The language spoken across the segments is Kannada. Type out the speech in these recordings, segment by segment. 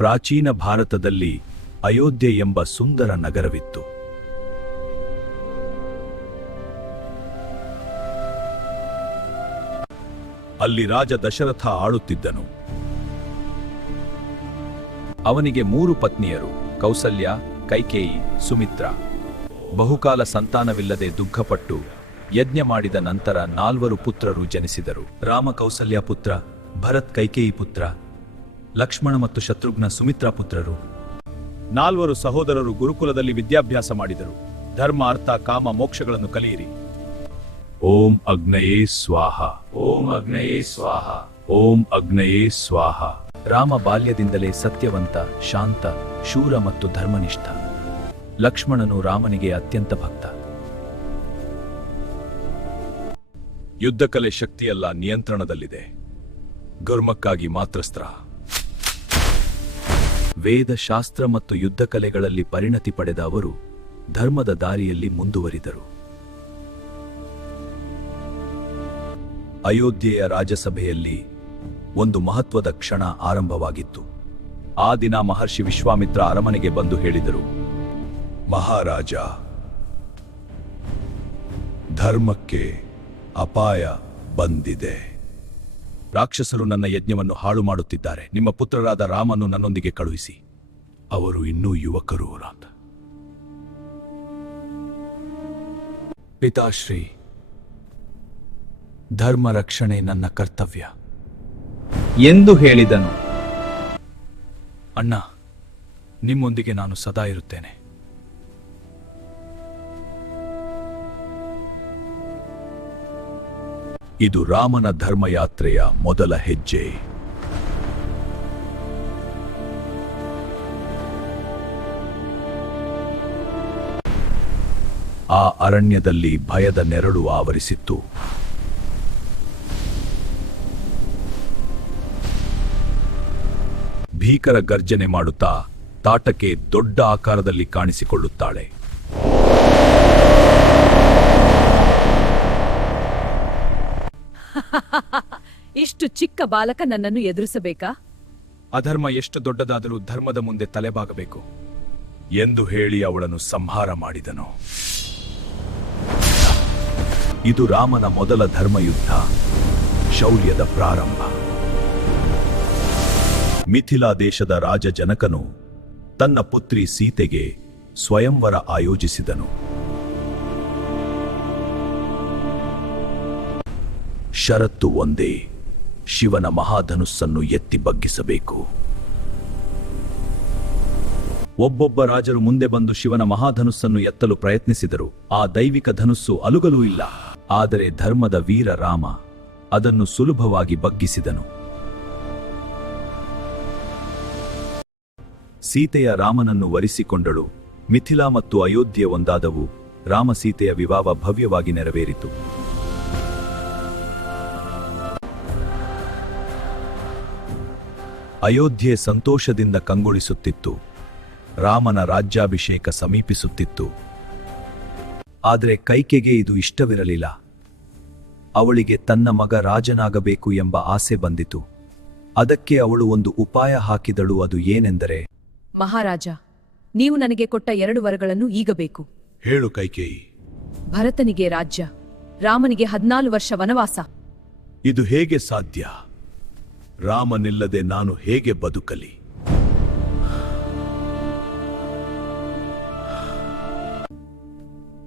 ಪ್ರಾಚೀನ ಭಾರತದಲ್ಲಿ ಅಯೋಧ್ಯೆ ಎಂಬ ಸುಂದರ ನಗರವಿತ್ತು. ಅಲ್ಲಿ ರಾಜ ದಶರಥ ಆಳುತ್ತಿದ್ದನು. ಅವನಿಗೆ 3 ಪತ್ನಿಯರು, ಕೌಸಲ್ಯ, ಕೈಕೇಯಿ, ಸುಮಿತ್ರಾ. ಬಹುಕಾಲ ಸಂತಾನವಿಲ್ಲದೆ ದುಃಖಪಟ್ಟು ಯಜ್ಞ ಮಾಡಿದ ನಂತರ 4 ಪುತ್ರರು ಜನಿಸಿದರು. ರಾಮ ಕೌಸಲ್ಯ ಪುತ್ರ, ಭರತ್ ಕೈಕೇಯಿ ಪುತ್ರ, ಲಕ್ಷ್ಮಣ ಮತ್ತು ಶತ್ರುಘ್ನ ಸುಮಿತ್ರಾ ಪುತ್ರರು. 4 ಸಹೋದರರು ಗುರುಕುಲದಲ್ಲಿ ವಿದ್ಯಾಭ್ಯಾಸ ಮಾಡಿದರು. ಧರ್ಮ, ಅರ್ಥ, ಕಾಮ, ಮೋಕ್ಷಗಳನ್ನು ಕಲಿಯಿರಿ. ಓಂ ಅಗ್ನಯೇ ಸ್ವಾಹ, ಓಂ ಅಗ್ನಯೇ ಸ್ವಾಹ, ಓಂ ಅಗ್ನಯೇ ಸ್ವಾಹ. ರಾಮ ಬಾಲ್ಯದಿಂದಲೇ ಸತ್ಯವಂತ, ಶಾಂತ, ಶೂರ ಮತ್ತು ಧರ್ಮನಿಷ್ಠ. ಲಕ್ಷ್ಮಣನು ರಾಮನಿಗೆ ಅತ್ಯಂತ ಭಕ್ತ. ಯುದ್ಧಕಲೆ ಶಕ್ತಿಯಲ್ಲ, ನಿಯಂತ್ರಣದಲ್ಲಿದೆ. ಗುರ್ಮಕ್ಕಾಗಿ ಮಾತ್ರಸ್ತ್ರ. ವೇದ, ಶಾಸ್ತ್ರ ಮತ್ತು ಯುದ್ಧಕಲೆಗಳಲ್ಲಿ ಪರಿಣತಿ ಪಡೆದ ಅವರು ಧರ್ಮದ ದಾರಿಯಲ್ಲಿ ಮುಂದುವರಿದರು. ಅಯೋಧ್ಯೆಯ ರಾಜಸಭೆಯಲ್ಲಿ ಒಂದು ಮಹತ್ವದ ಕ್ಷಣ ಆರಂಭವಾಗಿತ್ತು. ಆ ದಿನ ಮಹರ್ಷಿ ವಿಶ್ವಾಮಿತ್ರ ಅರಮನೆಗೆ ಬಂದು ಹೇಳಿದರು, ಮಹಾರಾಜ, ಧರ್ಮಕ್ಕೆ ಅಪಾಯ ಬಂದಿದೆ. ರಾಕ್ಷಸರು ನನ್ನ ಯಜ್ಞವನ್ನು ಹಾಳು ಮಾಡುತ್ತಿದ್ದಾರೆ. ನಿಮ್ಮ ಪುತ್ರರಾದ ರಾಮನು ನನ್ನೊಂದಿಗೆ ಕಳುಹಿಸಿ. ಅವರು ಇನ್ನೂ ಯುವಕರು. ಪಿತಾಶ್ರೀ, ಧರ್ಮ ರಕ್ಷಣೆ ನನ್ನ ಕರ್ತವ್ಯ ಎಂದು ಹೇಳಿದನು. ಅಣ್ಣ, ನಿಮ್ಮೊಂದಿಗೆ ನಾನು ಸದಾ ಇರುತ್ತೇನೆ. ಇದು ರಾಮನ ಧರ್ಮಯಾತ್ರೆಯ ಮೊದಲ ಹೆಜ್ಜೆ. ಆ ಅರಣ್ಯದಲ್ಲಿ ಭಯದ ನೆರಳು ಆವರಿಸಿತ್ತು. ಭೀಕರ ಗರ್ಜನೆ ಮಾಡುತ್ತಾ ತಾಟಕೆ ದೊಡ್ಡ ಆಕಾರದಲ್ಲಿ ಕಾಣಿಸಿಕೊಳ್ಳುತ್ತಾಳೆ. ಇಷ್ಟು ಚಿಕ್ಕ ಬಾಲಕ ನನ್ನನ್ನು ಎದುರಿಸಬೇಕಾ? ಅಧರ್ಮ ಎಷ್ಟು ದೊಡ್ಡದಾದರೂ ಧರ್ಮದ ಮುಂದೆ ತಲೆಬಾಗಬೇಕು ಎಂದು ಹೇಳಿ ಅವಳನ್ನು ಸಂಹಾರ ಮಾಡಿದನು. ಇದು ರಾಮನ ಮೊದಲ ಧರ್ಮಯುದ್ಧ, ಶೌರ್ಯದ ಪ್ರಾರಂಭ. ಮಿಥಿಲಾ ದೇಶದ ರಾಜ ಜನಕನು ತನ್ನ ಪುತ್ರಿ ಸೀತೆಗೆ ಸ್ವಯಂವರ ಆಯೋಜಿಸಿದನು. ಷರತ್ತು ಒಂದೇ, ಶಿವನ ಮಹಾಧನುಸ್ಸನ್ನು ಎತ್ತಿ ಬಗ್ಗಿಸಬೇಕು. ಒಬ್ಬೊಬ್ಬ ರಾಜರು ಮುಂದೆ ಬಂದು ಶಿವನ ಮಹಾಧನುಸ್ಸನ್ನು ಎತ್ತಲು ಪ್ರಯತ್ನಿಸಿದರು. ಆ ದೈವಿಕ ಧನುಸ್ಸು ಅಲುಗಲೂ ಇಲ್ಲ. ಆದರೆ ಧರ್ಮದ ವೀರ ರಾಮ ಅದನ್ನು ಸುಲಭವಾಗಿ ಬಗ್ಗಿಸಿದನು. ಸೀತೆಯ ರಾಮನನ್ನು ವರಿಸಿಕೊಂಡಳು. ಮಿಥಿಲಾ ಮತ್ತು ಅಯೋಧ್ಯೆ ಒಂದಾದವು. ರಾಮ ಸೀತೆಯ ವಿವಾಹ ಭವ್ಯವಾಗಿ ನೆರವೇರಿತು. ಅಯೋಧ್ಯೆ ಸಂತೋಷದಿಂದ ಕಂಗೊಳಿಸುತ್ತಿತ್ತು. ರಾಮನ ರಾಜ್ಯಾಭಿಷೇಕ ಸಮೀಪಿಸುತ್ತಿತ್ತು. ಆದರೆ ಕೈಕೆಗೆ ಇದು ಇಷ್ಟವಿರಲಿಲ್ಲ. ಅವಳಿಗೆ ತನ್ನ ಮಗ ರಾಜನಾಗಬೇಕು ಎಂಬ ಆಸೆ ಬಂದಿತು. ಅದಕ್ಕೆ ಅವಳು ಒಂದು ಉಪಾಯ ಹಾಕಿದಳು. ಅದು ಏನೆಂದರೆ, ಮಹಾರಾಜ, ನೀವು ನನಗೆ ಕೊಟ್ಟ 2 ವರಗಳನ್ನು ಈಗ ಬೇಕು. ಹೇಳು ಕೈಕೇಯಿ. ಭರತನಿಗೆ ರಾಜ್ಯ, ರಾಮನಿಗೆ 14 ವರ್ಷ ವನವಾಸ. ಇದು ಹೇಗೆ ಸಾಧ್ಯ? ರಾಮನಿಲ್ಲದೆ ನಾನು ಹೇಗೆ ಬದುಕಲಿ?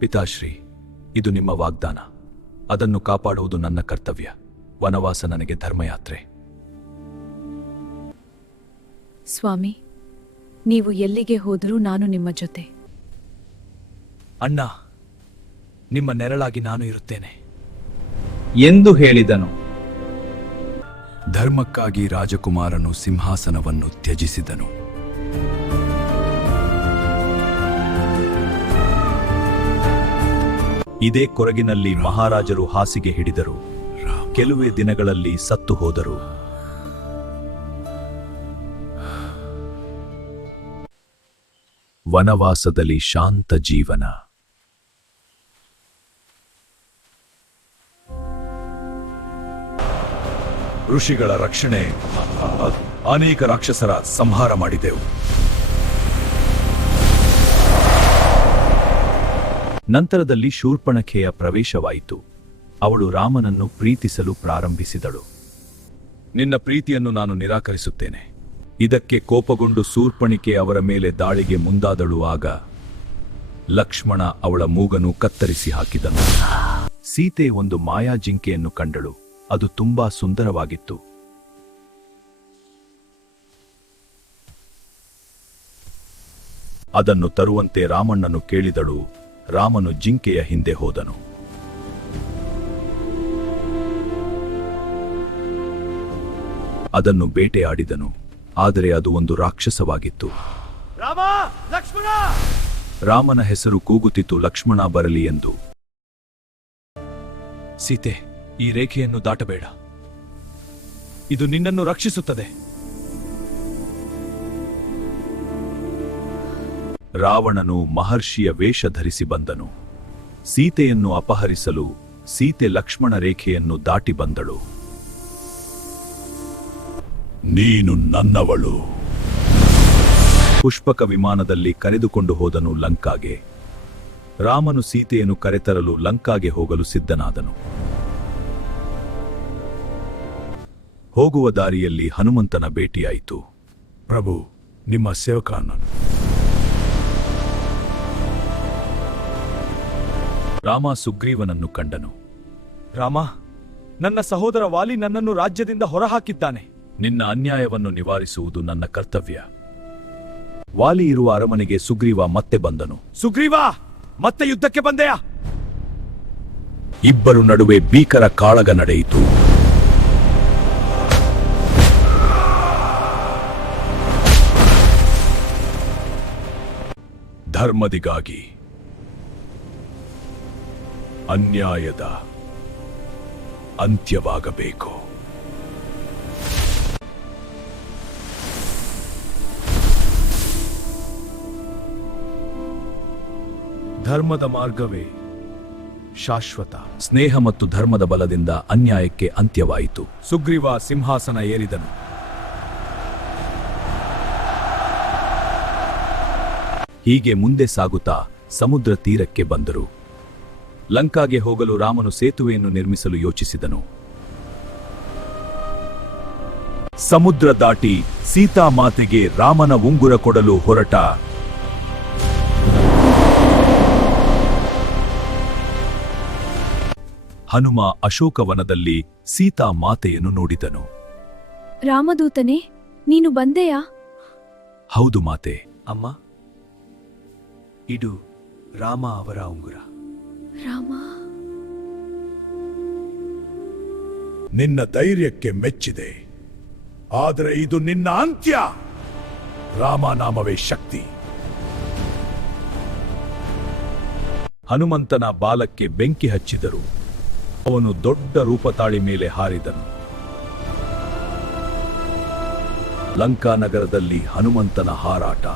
ಪಿತಾಶ್ರೀ, ಇದು ನಿಮ್ಮ ವಾಗ್ದಾನ. ಅದನ್ನು ಕಾಪಾಡುವುದು ನನ್ನ ಕರ್ತವ್ಯ. ವನವಾಸ ನನಗೆ ಧರ್ಮಯಾತ್ರೆ. ಸ್ವಾಮಿ, ನೀವು ಎಲ್ಲಿಗೆ ಹೋದರೂ ನಾನು ನಿಮ್ಮ ಜೊತೆ. ಅಣ್ಣ, ನಿಮ್ಮ ನೆರಳಾಗಿ ನಾನು ಇರುತ್ತೇನೆ ಎಂದು ಹೇಳಿದನು. ಧರ್ಮಕ್ಕಾಗಿ ರಾಜಕುಮಾರನು ಸಿಂಹಾಸನವನ್ನು ತ್ಯಜಿಸಿದನು. ಇದೇ ಕೊರಗಿನಲ್ಲಿ ಮಹಾರಾಜರು ಹಾಸಿಗೆ ಹಿಡಿದರು. ಕೆಲವೇ ದಿನಗಳಲ್ಲಿ ಸತ್ತು ಹೋದರು. ವನವಾಸದಲ್ಲಿ ಶಾಂತ ಜೀವನ. ಋಷಿಗಳ ರಕ್ಷಣೆ, ಅನೇಕ ರಾಕ್ಷಸರ ಸಂಹಾರ ಮಾಡಿದೆವು. ನಂತರದಲ್ಲಿ ಶೂರ್ಪಣಖೆಯ ಪ್ರವೇಶವಾಯಿತು. ಅವಳು ರಾಮನನ್ನು ಪ್ರೀತಿಸಲು ಪ್ರಾರಂಭಿಸಿದಳು. ನಿನ್ನ ಪ್ರೀತಿಯನ್ನು ನಾನು ನಿರಾಕರಿಸುತ್ತೇನೆ. ಇದಕ್ಕೆ ಕೋಪಗೊಂಡು ಶೂರ್ಪಣಿಕೆ ಅವರ ಮೇಲೆ ದಾಳಿಗೆ ಮುಂದಾದಳು. ಆಗ ಲಕ್ಷ್ಮಣ ಅವಳ ಮೂಗನ್ನು ಕತ್ತರಿಸಿ ಹಾಕಿದನು. ಸೀತೆ ಒಂದು ಮಾಯಾ ಜಿಂಕೆಯನ್ನು ಕಂಡಳು. ಅದು ತುಂಬಾ ಸುಂದರವಾಗಿತ್ತು. ಅದನ್ನು ತರುವಂತೆ ರಾಮಣ್ಣನು ಕೇಳಿದಳು. ರಾಮನು ಜಿಂಕೆಯ ಹಿಂದೆ ಹೋದನು. ಅದನ್ನು ಬೇಟೆಯಾಡಿದನು. ಆದರೆ ಅದು ಒಂದು ರಾಕ್ಷಸವಾಗಿತ್ತು. ರಾಮನ ಹೆಸರು ಕೂಗುತ್ತಿತ್ತು, ಲಕ್ಷ್ಮಣ ಬರಲಿ ಎಂದು. ಸೀತೆ, ಈ ರೇಖೆಯನ್ನು ದಾಟಬೇಡ. ಇದು ನಿನ್ನನ್ನು ರಕ್ಷಿಸುತ್ತದೆ. ರಾವಣನು ಮಹರ್ಷಿಯ ವೇಷ ಧರಿಸಿ ಬಂದನು. ಸೀತೆಯನ್ನು ಅಪಹರಿಸಲು ಸೀತೆ ಲಕ್ಷ್ಮಣ ರೇಖೆಯನ್ನು ದಾಟಿ ಬಂದಳು. ನೀನು ನನ್ನವಳು. ಪುಷ್ಪಕ ವಿಮಾನದಲ್ಲಿ ಕರೆದುಕೊಂಡು ಹೋದನು ಲಂಕಾಗೆ. ರಾಮನು ಸೀತೆಯನ್ನು ಕರೆತರಲು ಲಂಕಾಗೆ ಹೋಗಲು ಸಿದ್ಧನಾದನು. ಹೋಗುವ ದಾರಿಯಲ್ಲಿ ಹನುಮಂತನ ಭೇಟಿಯಾಯಿತು. ಪ್ರಭು, ನಿಮ್ಮ ಸೇವಕ ನಾನು. ರಾಮ ಸುಗ್ರೀವನನ್ನು ಕಂಡನು. ರಾಮ, ನನ್ನ ಸಹೋದರ ವಾಲಿ ನನ್ನನ್ನು ರಾಜ್ಯದಿಂದ ಹೊರಹಾಕಿದ್ದಾನೆ. ನಿನ್ನ ಅನ್ಯಾಯವನ್ನು ನಿವಾರಿಸುವುದು ನನ್ನ ಕರ್ತವ್ಯ. ವಾಲಿ ಇರುವ ಅರಮನೆಗೆ ಸುಗ್ರೀವ ಮತ್ತೆ ಬಂದನು. ಸುಗ್ರೀವ, ಮತ್ತೆ ಯುದ್ಧಕ್ಕೆ ಬಂದೆಯಾ? ಇಬ್ಬರು ನಡುವೆ ಭೀಕರ ಕಾಳಗ ನಡೆಯಿತು. ಧರ್ಮದಿಗಾಗಿ ಅನ್ಯಾಯದ ಅಂತ್ಯವಾಗಬೇಕು. ಧರ್ಮದ ಮಾರ್ಗವೇ ಶಾಶ್ವತ. ಸ್ನೇಹ ಮತ್ತು ಧರ್ಮದ ಬಲದಿಂದ ಅನ್ಯಾಯಕ್ಕೆ ಅಂತ್ಯವಾಯಿತು. ಸುಗ್ರೀವ ಸಿಂಹಾಸನ ಏರಿದನು. ಹೀಗೆ ಮುಂದೆ ಸಾಗುತ್ತಾ ಸಮುದ್ರ ತೀರಕ್ಕೆ ಬಂದರು. ಲಂಕಾಗೆ ಹೋಗಲು ರಾಮನು ಸೇತುವೆಯನ್ನು ನಿರ್ಮಿಸಲು ಯೋಚಿಸಿದನು. ಸಮುದ್ರ ದಾಟಿ ಸೀತಾಮಾತೆಗೆ ರಾಮನ ಉಂಗುರ ಕೊಡಲು ಹೊರಟ. ಹನುಮ ಅಶೋಕವನದಲ್ಲಿ ಸೀತಾಮಾತೆಯನ್ನು ನೋಡಿದನು. ರಾಮದೂತನೇ, ನೀನು ಬಂದೆಯಾ? ಹೌದು ಮಾತೆ. ಅಮ್ಮ, ಇದು ರಾಮ ಅವರ ಉಂಗುರ. ರಾಮ, ನಿನ್ನ ಧೈರ್ಯಕ್ಕೆ ಮೆಚ್ಚಿದೆ. ಆದರೆ ಇದು ನಿನ್ನ ಅಂತ್ಯ. ರಾಮನಾಮವೇ ಶಕ್ತಿ. ಹನುಮಂತನ ಬಾಲಕ್ಕೆ ಬೆಂಕಿ ಹಚ್ಚಿದರು. ಅವನು ದೊಡ್ಡ ರೂಪತಾಳಿ ಮೇಲೆ ಹಾರಿದನು. ಲಂಕಾ ನಗರದಲ್ಲಿ ಹನುಮಂತನ ಹಾರಾಟ.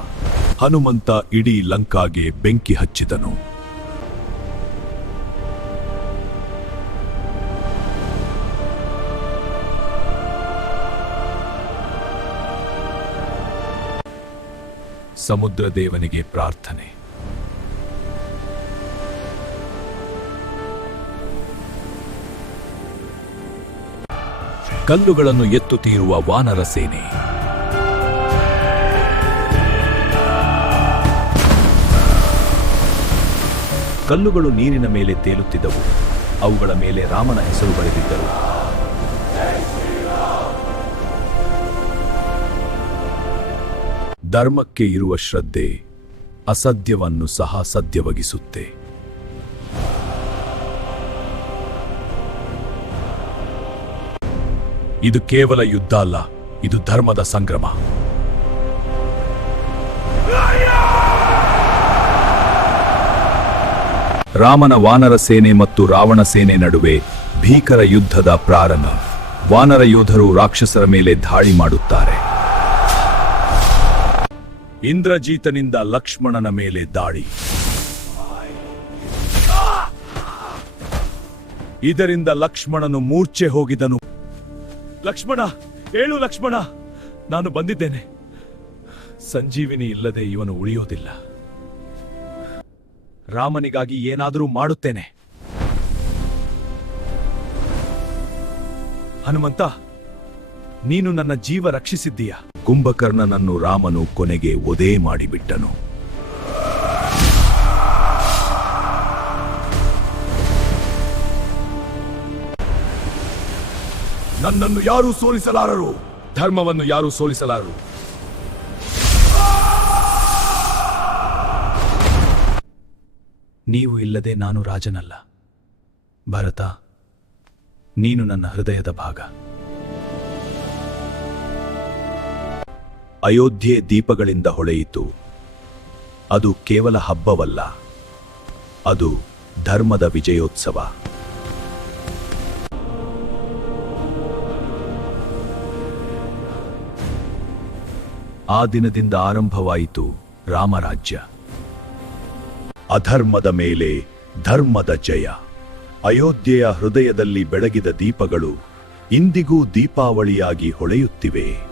ಹನುಮಂತ ಇಡೀ ಲಂಕಾಗೆ ಬೆಂಕಿ ಹಚ್ಚಿದನು. ಸಮುದ್ರ ದೇವನಿಗೆ ಪ್ರಾರ್ಥನೆ. ಕಲ್ಲುಗಳನ್ನು ಎತ್ತುತ್ತಿರುವ ವಾನರ ಸೇನೆ. ಕಲ್ಲುಗಳು ನೀರಿನ ಮೇಲೆ ತೇಲುತ್ತಿದ್ದವು. ಅವುಗಳ ಮೇಲೆ ರಾಮನ ಹೆಸರು ಬರೆದಿದ್ದರು. ಧರ್ಮಕ್ಕೆ ಇರುವ ಶ್ರದ್ಧೆ ಅಸದ್ಯವನ್ನು ಸಹ ಸದ್ಯವಗಿಸುತ್ತೆ. ಇದು ಕೇವಲ ಯುದ್ಧ ಅಲ್ಲ, ಇದು ಧರ್ಮದ ಸಂಗ್ರಾಮ. ರಾಮನ ವಾನರ ಸೇನೆ ಮತ್ತು ರಾವಣ ಸೇನೆ ನಡುವೆ ಭೀಕರ ಯುದ್ಧದ ಪ್ರಾರಂಭ. ವಾನರ ಯೋಧರು ರಾಕ್ಷಸರ ಮೇಲೆ ದಾಳಿ ಮಾಡುತ್ತಾರೆ. ಇಂದ್ರಜೀತನಿಂದ ಲಕ್ಷ್ಮಣನ ಮೇಲೆ ದಾಳಿ. ಇದರಿಂದ ಲಕ್ಷ್ಮಣನು ಮೂರ್ಛೆ ಹೋಗಿದನು. ಲಕ್ಷ್ಮಣ, ಏಳು ಲಕ್ಷ್ಮಣ, ನಾನು ಬಂದಿದ್ದೇನೆ. ಸಂಜೀವಿನಿ ಇಲ್ಲದೆ ಇವನು ಉಳಿಯೋದಿಲ್ಲ. ರಾಮನಿಗಾಗಿ ಏನಾದರೂ ಮಾಡುತ್ತೇನೆ. ಹನುಮಂತ, ನೀನು ನನ್ನ ಜೀವ ರಕ್ಷಿಸಿದ್ದೀಯ. ಕುಂಭಕರ್ಣನನ್ನು ರಾಮನು ಕೊನೆಗೆ ವಧೆ ಮಾಡಿಬಿಟ್ಟನು. ನನ್ನನ್ನು ಯಾರೂ ಸೋಲಿಸಲಾರರು, ಧರ್ಮವನ್ನು ಯಾರೂ ಸೋಲಿಸಲಾರರು. ನೀವು ಇಲ್ಲದೆ ನಾನು ರಾಜನಲ್ಲ. ಭರತ, ನೀನು ನನ್ನ ಹೃದಯದ ಭಾಗ. ಅಯೋಧ್ಯೆ ದೀಪಗಳಿಂದ ಹೊಳೆಯಿತು. ಅದು ಕೇವಲ ಹಬ್ಬವಲ್ಲ, ಅದು ಧರ್ಮದ ವಿಜಯೋತ್ಸವ. ಆ ದಿನದಿಂದ ಆರಂಭವಾಯಿತು ರಾಮರಾಜ್ಯ. ಅಧರ್ಮದ ಮೇಲೆ ಧರ್ಮದ ಜಯ. ಅಯೋಧ್ಯೆಯ ಹೃದಯದಲ್ಲಿ ಬೆಳಗಿದ ದೀಪಗಳು ಇಂದಿಗೂ ದೀಪಾವಳಿಯಾಗಿ ಹೊಳೆಯುತ್ತಿವೆ.